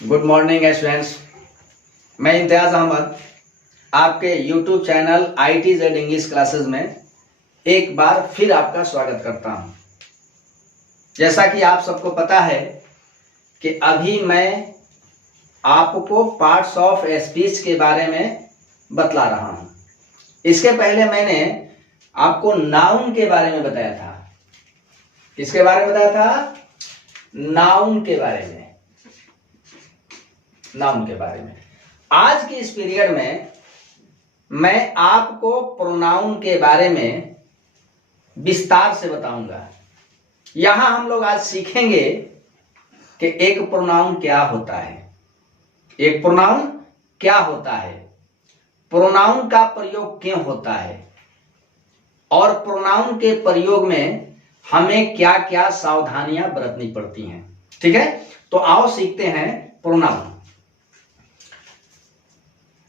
Good morning students. मैं इम्तियाज अहमद आपके YouTube channel ITZ English classes में एक बार फिर आपका स्वागत करता हूं। जैसा कि आप सबको पता है कि अभी मैं आपको पार्ट्स ऑफ स्पीच के बारे में बतला रहा हूं। इसके पहले मैंने आपको नाउन के बारे में बताया था। किसके बारे में बताया था? नाउन के बारे में। नाउन के बारे में आज के इस पीरियड में मैं आपको प्रोनाउन के बारे में विस्तार से बताऊंगा। यहां हम लोग आज सीखेंगे कि एक प्रोनाउन क्या होता है, एक प्रोनाउन क्या होता है, प्रोनाउन का प्रयोग क्यों होता है और प्रोनाउन के प्रयोग में हमें क्या क्या सावधानियां बरतनी पड़ती हैं। ठीक है, तो आओ सीखते हैं प्रोनाउन।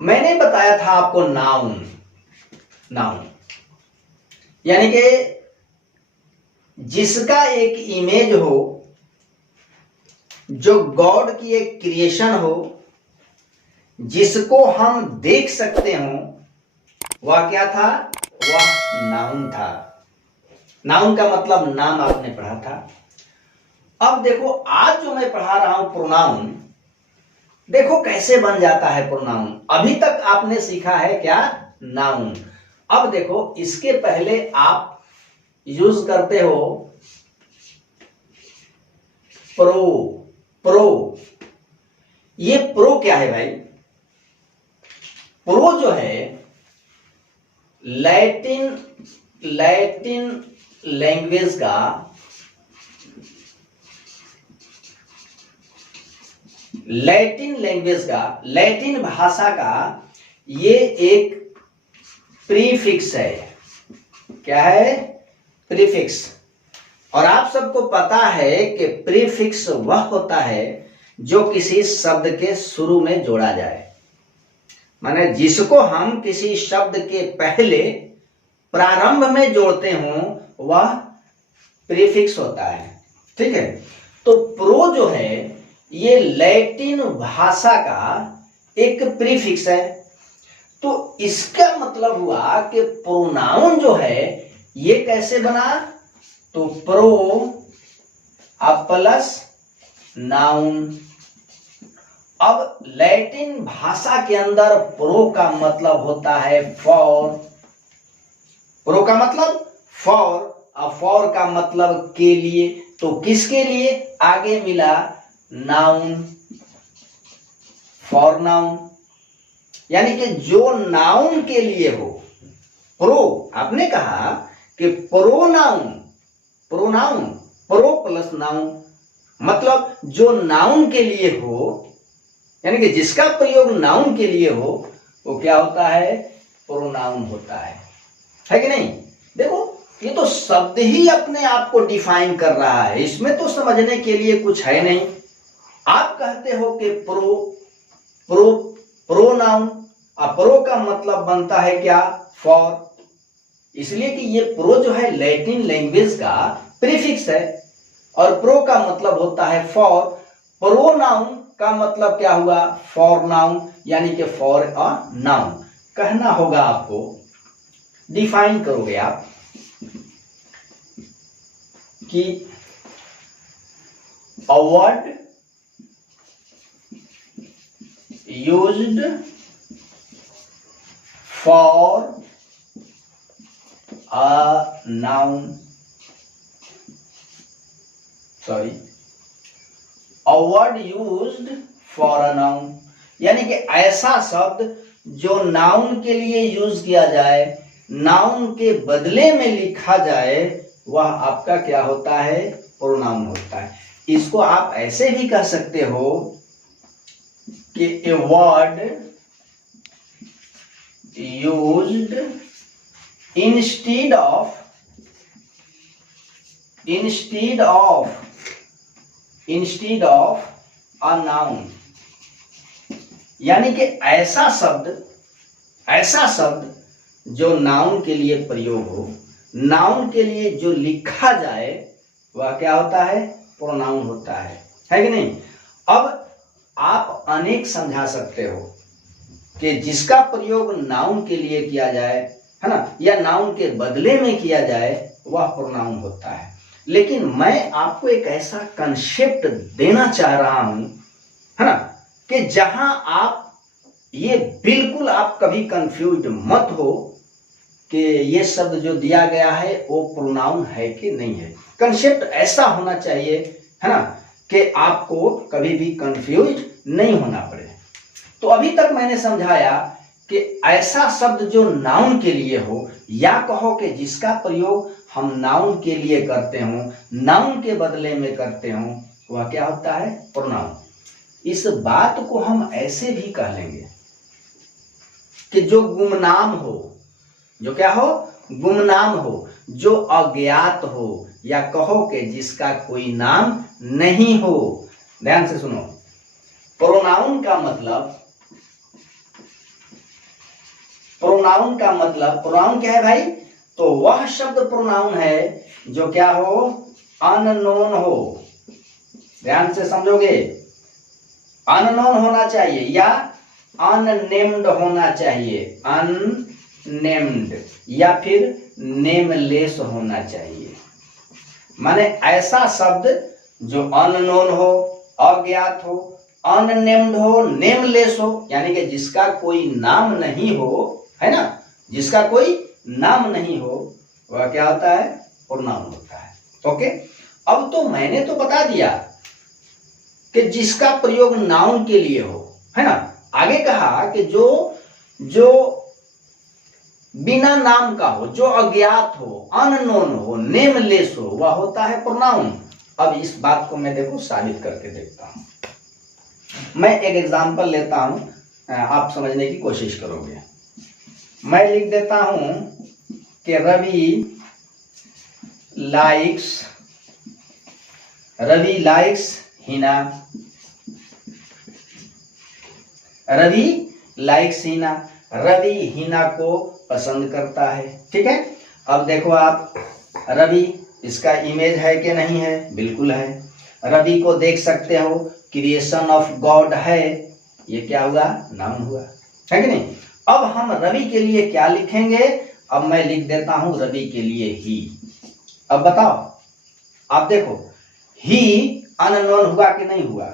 मैंने बताया था आपको नाउन। नाउन यानी कि जिसका एक इमेज हो, जो गॉड की एक क्रिएशन हो, जिसको हम देख सकते हो, वह क्या था? वह नाउन था। नाउन का मतलब नाम आपने पढ़ा था। अब देखो आज जो मैं पढ़ा रहा हूं प्रोनाउन, देखो कैसे बन जाता है प्रोनाउन। अभी तक आपने सीखा है क्या? नाउन। अब देखो इसके पहले आप यूज करते हो प्रो। प्रो, ये प्रो क्या है भाई? प्रो जो है लैटिन लैंग्वेज का लैटिन भाषा का ये एक प्रीफिक्स है। क्या है? प्रीफिक्स। और आप सबको पता है कि प्रीफिक्स वह होता है जो किसी शब्द के शुरू में जोड़ा जाए। माने जिसको हम किसी शब्द के पहले प्रारंभ में जोड़ते हो वह प्रीफिक्स होता है। ठीक है, तो प्रो जो है ये लैटिन भाषा का एक प्रीफिक्स है। तो इसका मतलब हुआ कि प्रोनाउन जो है ये कैसे बना? तो प्रो अब प्लस नाउन। अब लैटिन भाषा के अंदर प्रो का मतलब होता है फॉर। प्रो का मतलब फॉर, और फॉर का मतलब के लिए। तो किसके लिए? आगे मिला नाउन, फॉर नाउन, यानी कि जो नाउन के लिए हो। प्रो आपने कहा कि pronoun, pronoun pro plus noun, मतलब जो नाउन के लिए हो, यानी कि जिसका प्रयोग नाउन के लिए हो वो क्या होता है? प्रोनाउन होता है कि नहीं? देखो ये तो शब्द ही अपने आप को डिफाइन कर रहा है, इसमें तो समझने के लिए कुछ है नहीं। आप कहते हो कि प्रोनाउन, और प्रो का मतलब बनता है क्या? फॉर। इसलिए कि ये प्रो जो है लैटिन लैंग्वेज का प्रीफिक्स है और प्रो का मतलब होता है फॉर। प्रोनाउन का मतलब क्या हुआ? फॉर नाउन, यानी कि फॉर अ नाउन। कहना होगा आपको, डिफाइन करोगे आप कि a word used for a noun, a word used for a noun, यानी कि ऐसा शब्द जो नाउन के लिए यूज किया जाए, नाउन के बदले में लिखा जाए, वह आपका क्या होता है? प्रोनाउन होता है। इसको आप ऐसे भी कह सकते हो कि a word used instead of a noun, यानी कि ऐसा शब्द जो नाउन के लिए प्रयोग हो, नाउन के लिए जो लिखा जाए वह क्या होता है? प्रोनाउन होता है कि नहीं? अब अनेक समझा सकते हो कि जिसका प्रयोग नाउन के लिए किया जाए, है ना, या नाउन के बदले में किया जाए, वह प्रोनाउन होता है। लेकिन मैं आपको एक ऐसा कंसेप्ट देना चाह रहा हूं, है ना, कि जहां आप ये बिल्कुल आप कभी कंफ्यूज मत हो कि ये शब्द जो दिया गया है वो प्रोनाउन है कि नहीं है। कंसेप्ट ऐसा होना चाहिए, है ना, कि आपको कभी भी कंफ्यूज नहीं होना पड़े। तो अभी तक मैंने समझाया कि ऐसा शब्द जो नाउन के लिए हो, या कहो कि जिसका प्रयोग हम नाउन के लिए करते हो, नाउन के बदले में करते हो, वह क्या होता है? प्रोनाउन। इस बात को हम ऐसे भी कह लेंगे कि जो गुमनाम हो, जो क्या हो? गुमनाम हो, जो अज्ञात हो, या कहो कि जिसका कोई नाम नहीं हो। ध्यान से सुनो, प्रोनाउन का मतलब, प्रोनाउन का मतलब, प्रोनाउन क्या है भाई? तो वह शब्द प्रोनाउन है जो क्या हो? अननोन हो। ध्यान से समझोगे, अननोन होना चाहिए या अननेम्ड होना चाहिए, अननेम्ड, या फिर नेमलेस होना चाहिए। माने ऐसा शब्द जो अननोन हो, अज्ञात हो, अननेम्ड हो, नेमलेस हो, यानी कि जिसका कोई नाम नहीं हो, है ना, जिसका कोई नाम नहीं हो, वह क्या होता है? प्रोनाउन होता है। ओके, अब तो मैंने तो बता दिया कि जिसका प्रयोग नाउन के लिए हो, है ना। आगे कहा कि जो बिना नाम का हो, जो अज्ञात हो, अननोन हो, नेमलेस हो, वह होता है प्रोनाउन। अब इस बात को मैं देखो साबित करके देखता हूं। मैं एक एग्जांपल लेता हूं, आप समझने की कोशिश करोगे। मैं लिख देता हूं कि रवि लाइक्स हिना, रवि लाइक्स हिना, रवि हिना को पसंद करता है। ठीक है, अब देखो आप, रवि, इसका इमेज है कि नहीं है? बिल्कुल है। रवि को देख सकते हो, क्रिएशन ऑफ गॉड है, ये क्या हुआ? नाउन हुआ, है कि नहीं? अब हम रवि के लिए क्या लिखेंगे? अब मैं लिख देता हूं रवि के लिए ही। अब बताओ, आप देखो, ही अननोन हुआ कि नहीं हुआ?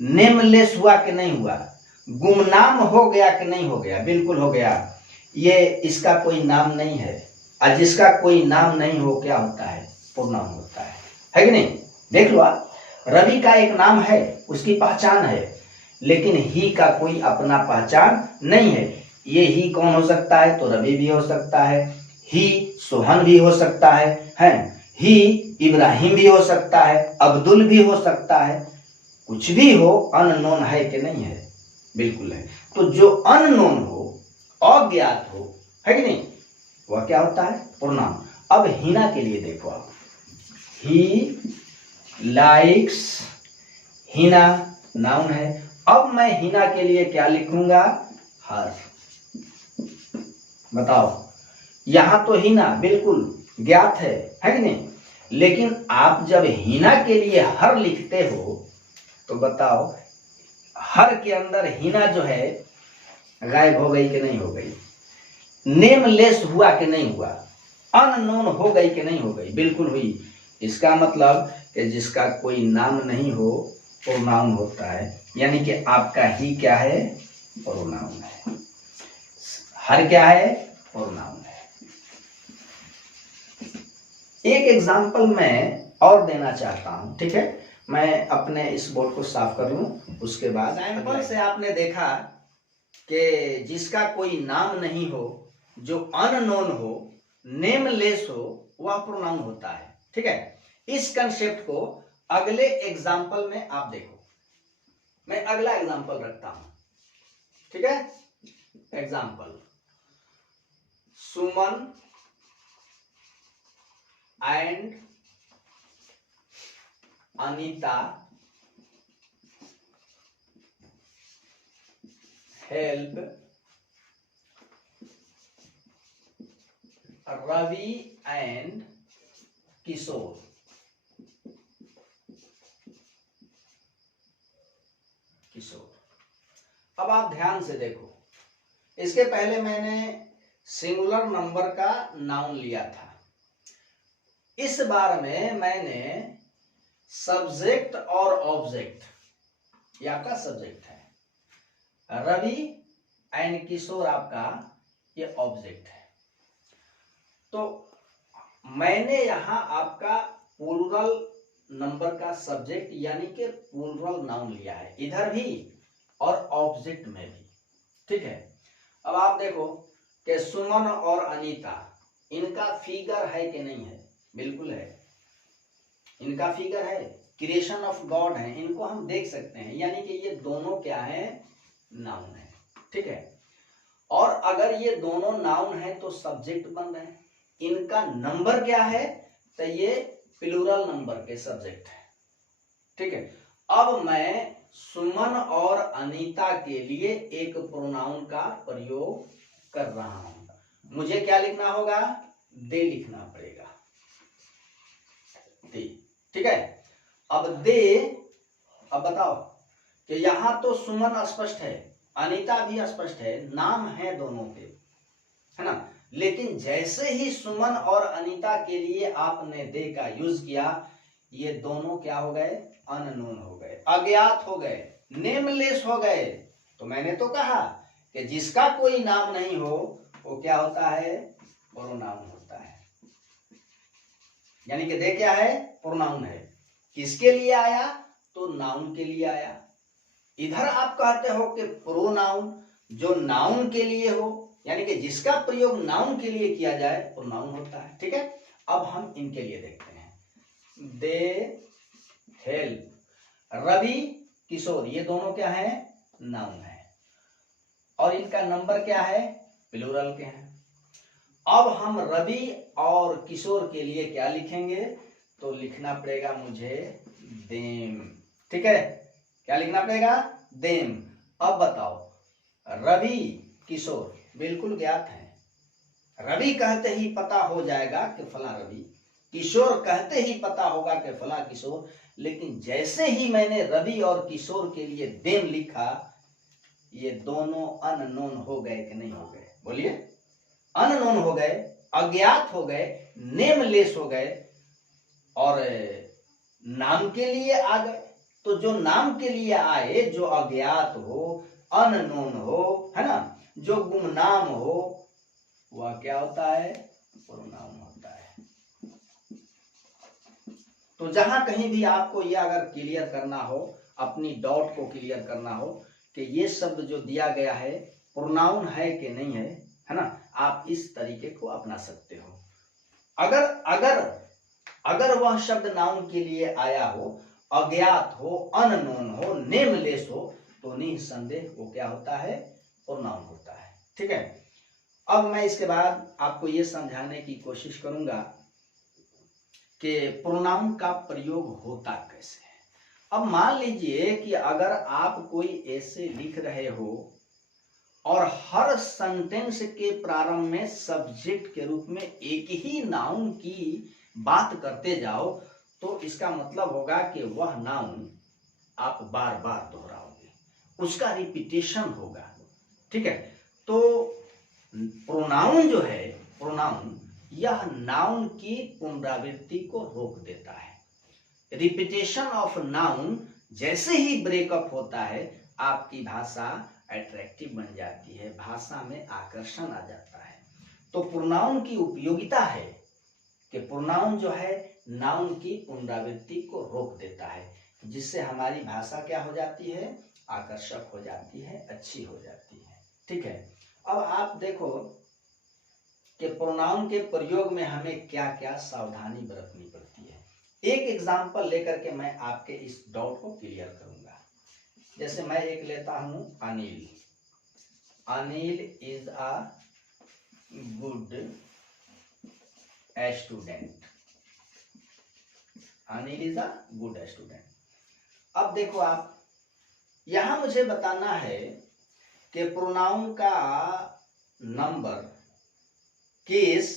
नेमलेस हुआ कि नहीं हुआ? गुमनाम हो गया कि नहीं हो गया? बिल्कुल हो गया। ये इसका कोई नाम नहीं है, और जिसका कोई नाम नहीं हो क्या होता है? प्रोनाउन होता है कि नहीं? देख लो आप, रवि का एक नाम है, उसकी पहचान है, लेकिन ही का कोई अपना पहचान नहीं है। ये ही कौन हो सकता है? तो रवि भी हो सकता है, ही सोहन भी हो सकता है, ही इब्राहिम भी हो सकता है, अब्दुल भी हो सकता है, कुछ भी हो, अननोन है कि नहीं है? बिल्कुल है। तो जो अननोन हो, अज्ञात हो, है कि नहीं, वह क्या होता है? प्रोनाउन। अब हिना के लिए देखो आप, ही लाइक्स हिना नाउन है। अब मैं हिना के लिए क्या लिखूंगा? हर। बताओ, यहां तो हिना बिल्कुल ज्ञात है कि नहीं? लेकिन आप जब हिना के लिए हर लिखते हो तो बताओ, हर के अंदर हिना जो है गायब हो गई कि नहीं हो गई? नेमलेस हुआ कि नहीं हुआ? अननोन हो गई कि नहीं हो गई? बिल्कुल हुई। इसका मतलब कि जिसका कोई नाम नहीं हो प्रोनाउन होता है, यानी कि आपका ही क्या है? प्रोनाउन है। हर क्या है? प्रोनाउन है। एक एग्जांपल मैं और देना चाहता हूं, ठीक है? मैं अपने इस बोर्ड को साफ कर लूं, उसके बाद एग्जांपल से आपने देखा कि जिसका कोई नाम नहीं हो, जो अननोन हो, नेमलेस हो, वह प्रोनाउन होता है। ठीक है, इस कंसेप्ट को अगले एग्जांपल में आप देखो। मैं अगला एग्जांपल रखता हूं, ठीक है? Example, Suman and Anita help Ravi and Kishore. अब आप ध्यान से देखो, इसके पहले मैंने सिंगुलर नंबर का नाउन लिया था। इस बार में मैंने सब्जेक्ट और ऑब्जेक्ट, ये आपका सब्जेक्ट है, रवि एंड किशोर आपका ये ऑब्जेक्ट है। तो मैंने यहां आपका प्लूरल नंबर का सब्जेक्ट यानी कि प्लूरल नाउन लिया है, इधर भी और ऑब्जेक्ट में भी। ठीक है, अब आप देखो कि सुमन और अनीता, इनका फिगर है कि नहीं है? बिल्कुल है, इनका फिगर है, क्रिएशन ऑफ गॉड है, इनको हम देख सकते हैं, यानी कि ये दोनों क्या है? नाउन है। ठीक है, और अगर ये दोनों नाउन है तो सब्जेक्ट बन रहे हैं। इनका नंबर क्या है? तो ये प्लूरल नंबर के सब्जेक्ट है। ठीक है, अब मैं सुमन और अनीता के लिए एक प्रोनाउन का प्रयोग कर रहा हूं। मुझे क्या लिखना होगा? दे लिखना पड़ेगा, दे। ठीक है, अब दे, अब बताओ कि यहां तो सुमन स्पष्ट है, अनीता भी स्पष्ट है, नाम है दोनों के, है ना। लेकिन जैसे ही सुमन और अनीता के लिए आपने दे का यूज किया, ये दोनों क्या हो गए? अननोन हो गए, अज्ञात हो गए, नेमलेस हो गए। तो मैंने तो कहा कि जिसका कोई नाम नहीं हो वो क्या होता है? प्रोनाउन होता है। यानी कि दे क्या है? प्रोनाउन है। किसके लिए आया? तो नाउन के लिए आया। इधर आप कहते हो कि प्रोनाउन, जो नाउन के लिए हो, यानी कि जिसका प्रयोग नाउन के लिए किया जाए प्रोनाउन होता है। ठीक है, अब हम इनके लिए देखते हैं। दे हेल्प, रवि किशोर, ये दोनों क्या है? नाउन है, और इनका नंबर क्या है? प्लूरल के हैं। अब हम रवि और किशोर के लिए क्या लिखेंगे? तो लिखना पड़ेगा मुझे देम। ठीक है, क्या लिखना पड़ेगा? देम। अब बताओ, रवि किशोर बिल्कुल ज्ञात है, रवि कहते ही पता हो जाएगा कि फला रवि, किशोर कहते ही पता होगा कि फला किशोर। लेकिन जैसे ही मैंने रवि और किशोर के लिए देम लिखा, ये दोनों अननोन हो गए कि नहीं हो गए? बोलिए, अननोन हो गए, अज्ञात हो गए, नेमलेस हो गए, और नाम के लिए आ गए। तो जो नाम के लिए आए, जो अज्ञात हो, अननोन हो, है ना, जो गुमनाम हो, वह क्या होता है? प्रोनाउन होता है। तो जहां कहीं भी आपको यह अगर क्लियर करना हो, अपनी डाउट को क्लियर करना हो कि ये शब्द जो दिया गया है प्रोनाउन है कि नहीं है ना, आप इस तरीके को अपना सकते हो। अगर अगर अगर वह शब्द नाउन के लिए आया हो, अज्ञात हो, अननोन हो, नेमलेस हो, तो निसंदेह वो क्या होता है? प्रोनाउन होता है। ठीक है, अब मैं इसके बाद आपको ये समझाने की कोशिश करूंगा कि प्रोनाउन का प्रयोग होता कैसे है। अब मान लीजिए कि अगर आप कोई ऐसे लिख रहे हो और हर सेंटेंस के प्रारंभ में सब्जेक्ट के रूप में एक ही नाउन की बात करते जाओ, तो इसका मतलब होगा कि वह नाउन आप बार बार दोहराओगे, उसका रिपीटेशन होगा। ठीक है, तो प्रोनाउन जो है, प्रोनाउन यह नाउन की पुनरावृत्ति को रोक देता है। रिपीटेशन ऑफ नाउन जैसे ही ब्रेकअप होता है, आपकी भाषा अट्रैक्टिव बन जाती है, भाषा में आकर्षण आ जाता है। तो प्रोनाउन की उपयोगिता है कि प्रोनाउन जो है नाउन की पुनरावृत्ति को रोक देता है, जिससे हमारी भाषा क्या हो जाती है? आकर्षक हो जाती है, अच्छी हो जाती है। ठीक है, अब आप देखो कि प्रोनाउन के प्रयोग में हमें क्या क्या सावधानी बरतनी पड़ती है। एक एग्जाम्पल लेकर के मैं आपके इस डाउट को क्लियर करूंगा। जैसे मैं एक लेता हूं, Anil. Anil is a good student. Anil is a good student. अब देखो, आप यहां मुझे बताना है कि प्रोनाउन का नंबर, केस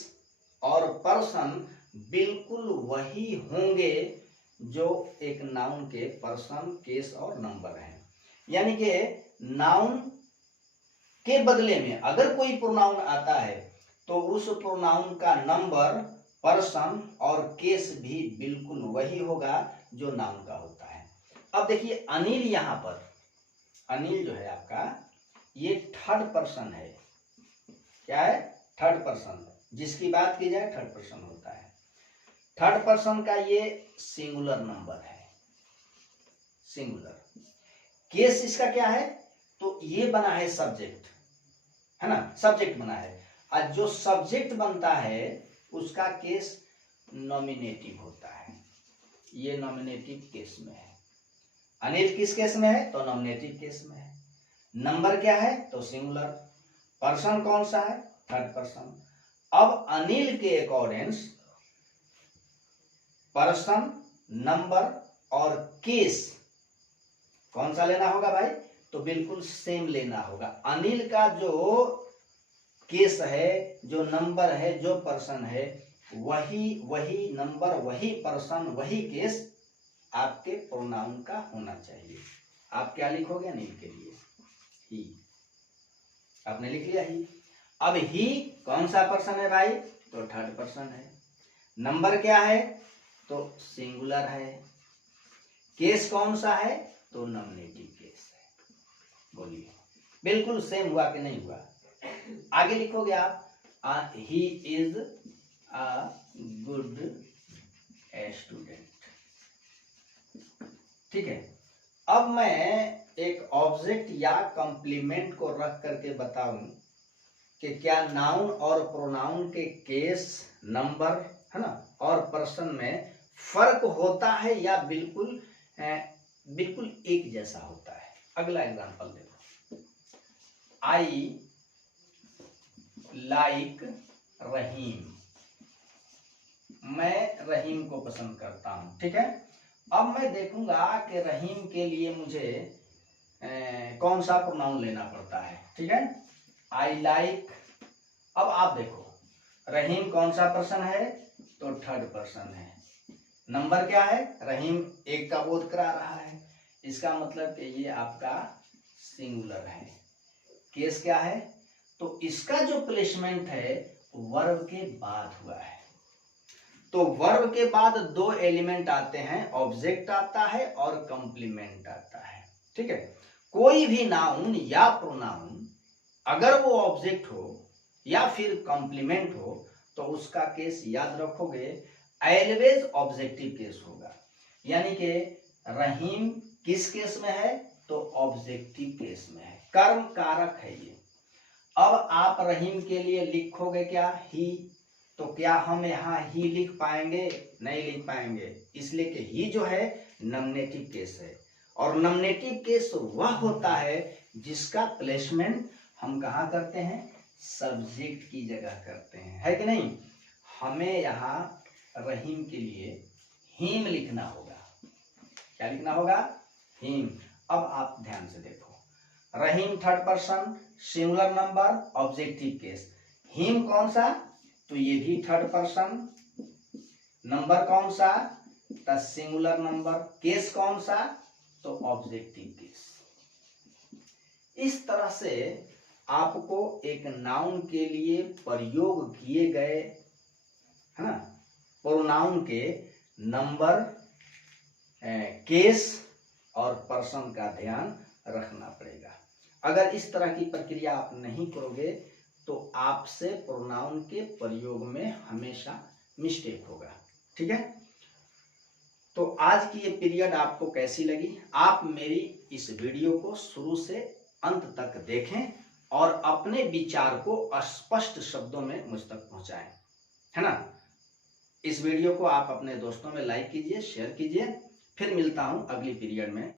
और पर्सन बिल्कुल वही होंगे जो एक नाउन के पर्सन, केस और नंबर हैं। यानी कि नाउन के बदले में अगर कोई प्रोनाउन आता है तो उस प्रोनाउन का नंबर, पर्सन और केस भी बिल्कुल वही होगा जो नाउन का होता है। अब देखिए अनिल, यहां पर अनिल जो है आपका, ये थर्ड पर्सन है। क्या है? Third person. जिसकी बात की जाए थर्ड पर्सन होता है। थर्ड पर्सन का ये सिंगुलर नंबर है, सिंगुलर। केस इसका क्या है? तो ये बना है सब्जेक्ट, है ना, सब्जेक्ट बना है। और जो सब्जेक्ट बनता है उसका केस नॉमिनेटिव होता है। ये नॉमिनेटिव केस में है। अनिल किस केस में है? तो नॉमिनेटिव केस में है। नंबर क्या है? तो सिंगुलर। पर्सन कौन सा है? Third person. अब अनिल के अकॉर्डिंग्स पर्सन, नंबर और केस कौन सा लेना होगा भाई? तो बिल्कुल सेम लेना होगा। अनिल का जो केस है, जो नंबर है, जो पर्सन है, वही नंबर, वही पर्सन, वही केस आपके प्रोनाउन का होना चाहिए। आप क्या लिखोगे अनिल के लिए? ही। आपने लिख लिया ही। अब ही कौन सा पर्सन है भाई? तो थर्ड पर्सन है। नंबर क्या है? तो सिंगुलर है। केस कौन सा है? तो नॉमिनेटिव केस है। बोलिए बिल्कुल सेम हुआ कि नहीं हुआ? आगे लिखोगे आप, he is a good student. ठीक है। अब मैं एक ऑब्जेक्ट या कॉम्प्लीमेंट को रख करके बताऊं कि क्या नाउन और प्रोनाउन के केस, नंबर, है ना, और पर्सन में फर्क होता है या बिल्कुल बिल्कुल एक जैसा होता है। अगला एग्जांपल देखो, आई लाइक रहीम। मैं रहीम को पसंद करता हूं। ठीक है। अब मैं देखूंगा कि रहीम के लिए मुझे कौन सा प्रोनाउन लेना पड़ता है। ठीक है। I like. अब आप देखो रहीम कौन सा पर्सन है? तो थर्ड पर्सन है। नंबर क्या है? रहीम एक का बोध करा रहा है, इसका मतलब कि ये आपका सिंगुलर है। केस क्या है? तो इसका जो प्लेसमेंट है वर्ब के बाद हुआ है। तो वर्ब के बाद दो एलिमेंट आते हैं, ऑब्जेक्ट आता है और कंप्लीमेंट आता है। ठीक है। कोई भी नाउन या प्रोनाउन अगर वो ऑब्जेक्ट हो या फिर कंप्लीमेंट हो तो उसका केस याद रखोगे, ऑलवेज ऑब्जेक्टिव केस होगा। यानी कि रहीम किस केस में है? तो ऑब्जेक्टिव केस में है, कर्म कारक है ये। अब आप रहीम के लिए लिखोगे क्या? ही। तो क्या हम यहाँ ही लिख पाएंगे? नहीं लिख पाएंगे, इसलिए कि ही जो है नॉमिनेटिव केस है। और नॉमिनेटिव केस वह होता है जिसका प्लेसमेंट हम कहाँ करते हैं? सब्जेक्ट की जगह करते हैं, है कि नहीं? हमें यहाँ रहीम के लिए हिम लिखना होगा। क्या लिखना होगा? हिम। अब आप ध्यान से देखो, Rahim third person, singular number, objective case. Him कौन सा? तो ये भी थर्ड पर्सन। नंबर कौन सा? तो सिंगुलर नंबर। केस कौन सा? तो ऑब्जेक्टिव केस। इस तरह से आपको एक नाउन के लिए प्रयोग किए गए, है ना, प्रोनाउन के नंबर, केस और पर्सन का ध्यान रखना पड़ेगा। अगर इस तरह की प्रक्रिया आप नहीं करोगे तो आपसे प्रोनाउन के प्रयोग में हमेशा मिस्टेक होगा। ठीक है। तो आज की ये पीरियड आपको कैसी लगी? आप मेरी इस वीडियो को शुरू से अंत तक देखें और अपने विचार को स्पष्ट शब्दों में मुझ तक पहुंचाएं, है ना। इस वीडियो को आप अपने दोस्तों में लाइक कीजिए, शेयर कीजिए। फिर मिलता हूं अगली पीरियड में।